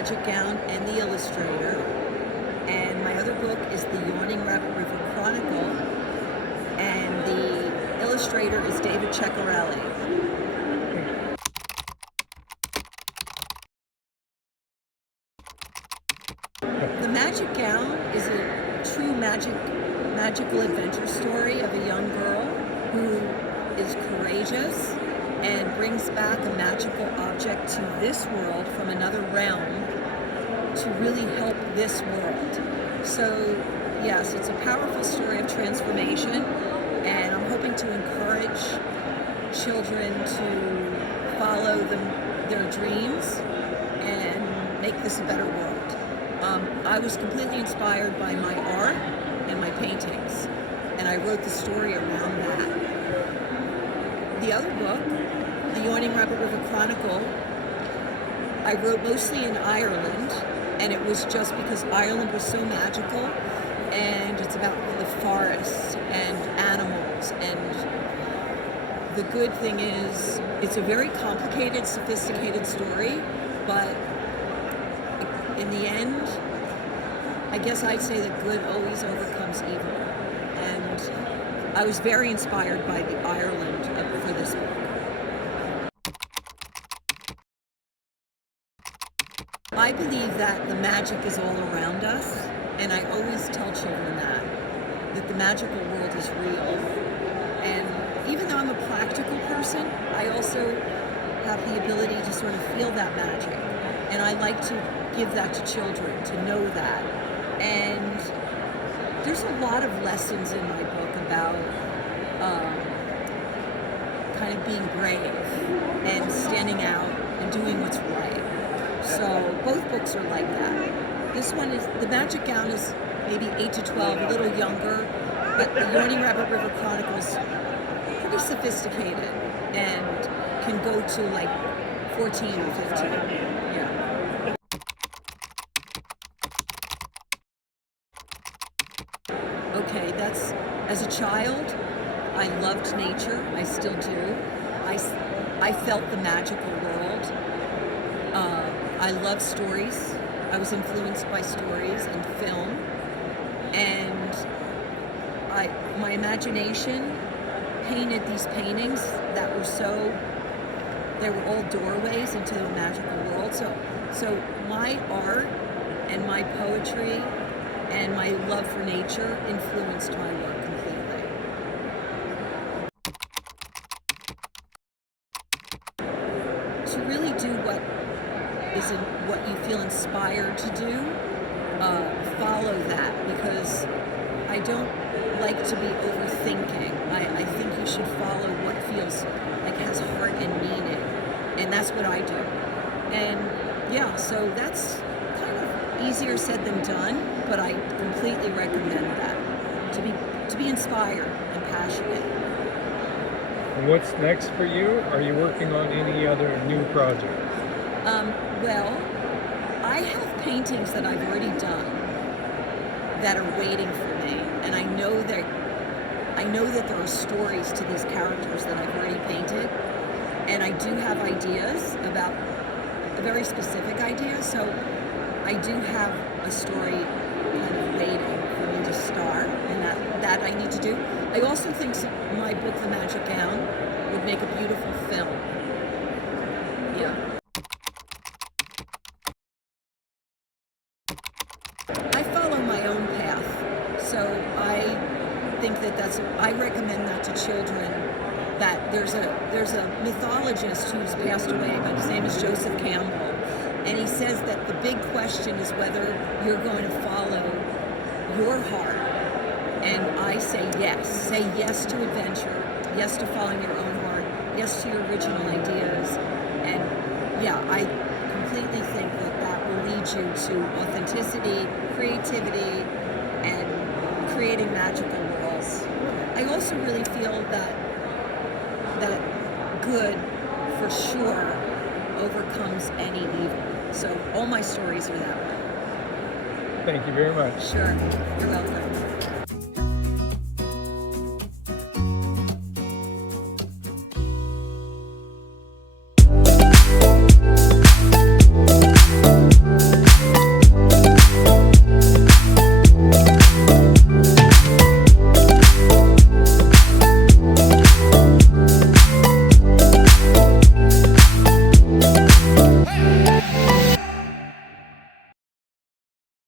Magic Gown and the Illustrator. And my other book is the Yawning Rabbit River Chronicle. And the illustrator is David Ceccarelli. The Magic Gown is a true magical adventure story of a young girl who is courageous and brings back a magical object to this world from another realm to really help this world. So yes, it's a powerful story of transformation, and I'm hoping to encourage children to follow their dreams and make this a better world. I was completely inspired by my art and my paintings, and I wrote the story around that. The other book, the Yawning Rabbit River Chronicle, I wrote mostly in Ireland, and it was just because Ireland was so magical, and it's about the forests and animals. And the good thing is, it's a very complicated, sophisticated story, but in the end, I guess I'd say that good always overcomes evil. And I was very inspired by the Ireland for this book. I believe that the magic is all around us, and I always tell children that the magical world is real. And even though I'm a practical person, I also have the ability to sort of feel that magic. And I like to give that to children, to know that. And there's a lot of lessons in my book about kind of being brave and standing out and doing what's right. So both books are like that. This one is, the Magic Gown is maybe 8 to 12, a little younger, but the Yawning Rabbit River Chronicles pretty sophisticated and can go to like 14 or 15. Yeah. Okay, that's, as a child, I loved nature. I still do. I felt the magical world. I love stories. I was influenced by stories and film. And my imagination painted these paintings that were they were all doorways into the magical world. So my art and my poetry and my love for nature influenced my work completely. To really do what you feel inspired to do, follow that, because I don't like to be overthinking. I think you should follow what feels like has heart and meaning, and that's what I do. And yeah, so that's kind of easier said than done, but I completely recommend that, to be inspired and passionate. And what's next for you? Are you working on any other new projects? Well, I have paintings that I've already done that are waiting for me, and I know that there are stories to these characters that I've already painted, and I do have ideas about a very specific idea, so I do have a story kind of waiting for me to start, and that I need to do. I also think my book, The Magic Gown, would make a beautiful film. Yeah. I follow my own path, so I think I recommend that to children, that there's a mythologist who's passed away, but his name is Joseph Campbell, and he says that the big question is whether you're going to follow your heart. And I say yes to adventure, yes to following your own heart, yes to your original ideas. And yeah, I completely think that will lead you to authenticity, creativity, and creating magical worlds. I also really feel that good, for sure, overcomes any evil. So all my stories are that way. Thank you very much. Sure, you're welcome.